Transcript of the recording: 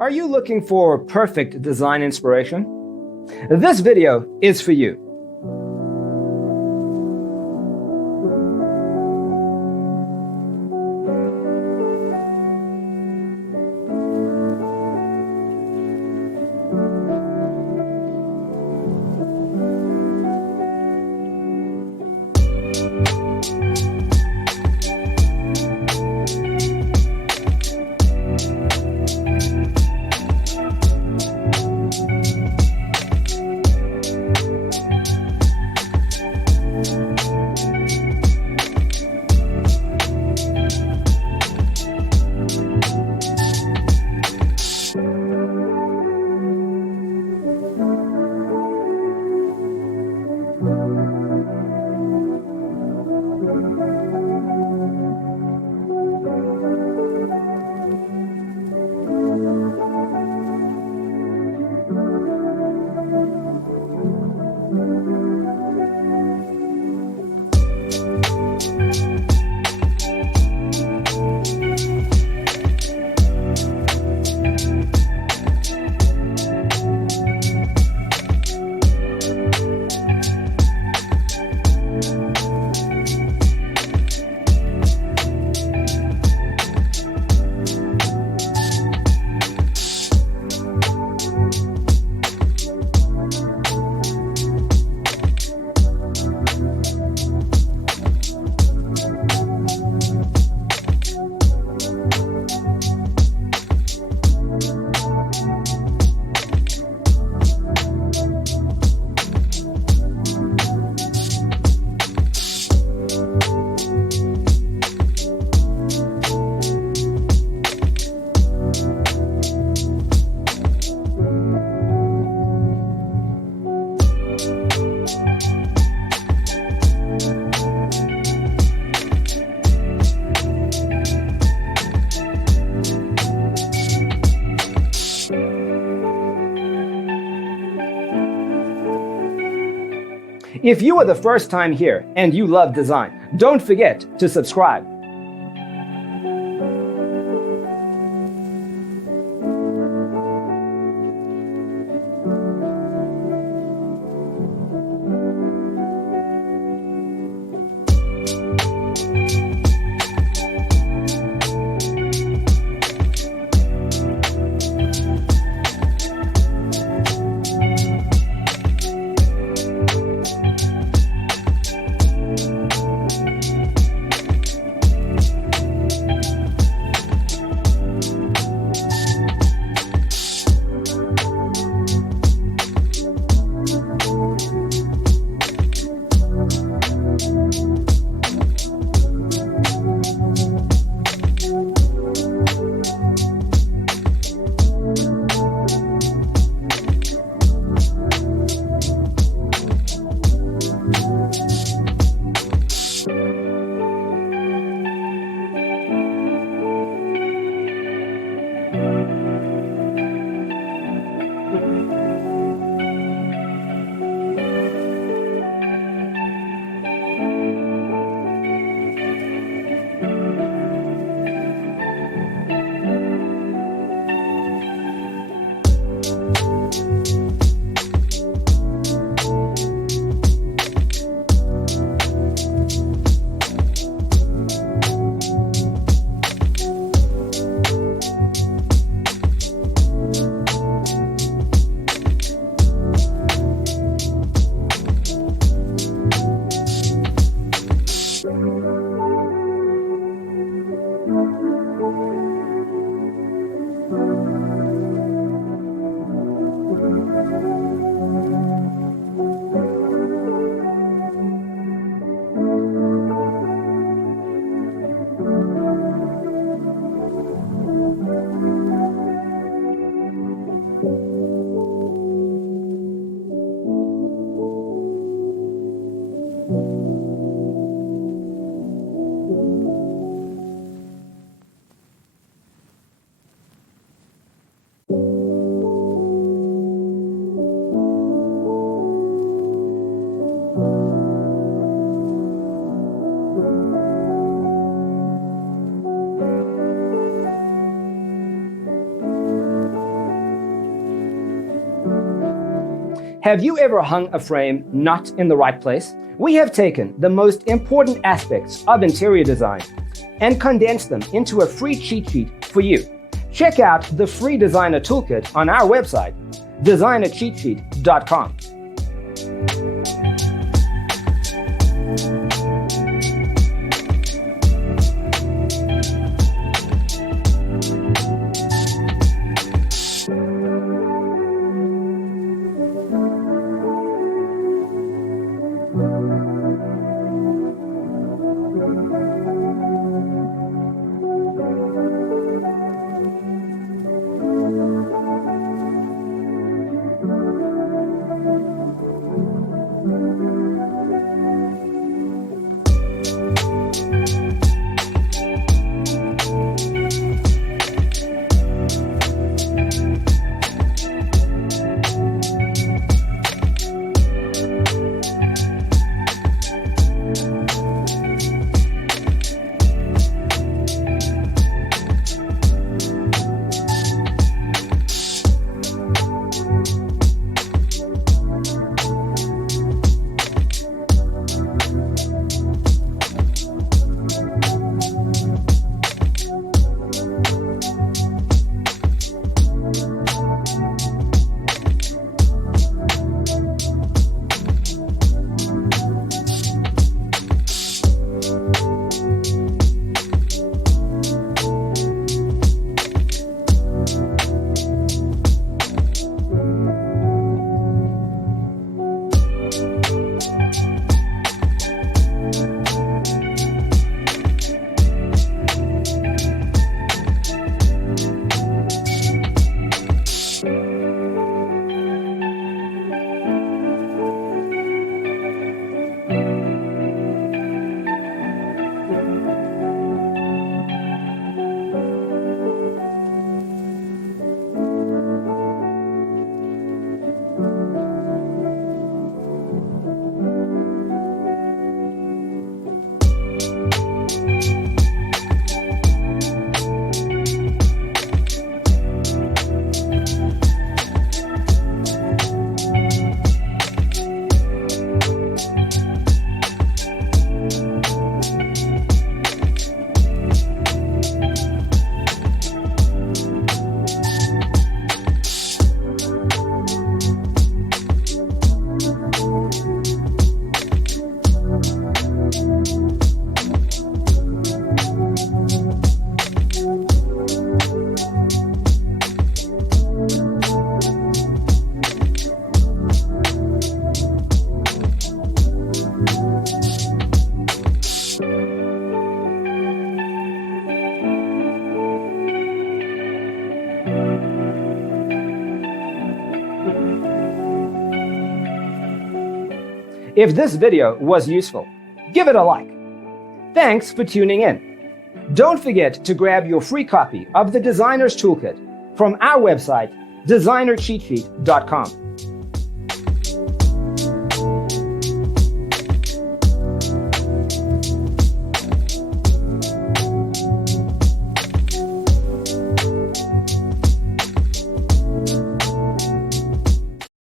Are you looking for perfect design inspiration? This video is for you. If you are the first time here and you love design, don't forget to subscribe. Have you ever hung a frame not in the right place? We have taken the most important aspects of interior design and condensed them into a free cheat sheet for you. Check out the free designer toolkit on our website, designercheatsheet.com. If this video was useful, give it a like. Thanks for tuning in. Don't forget to grab your free copy of the Designer's Toolkit from our website, designercheatsheet.com.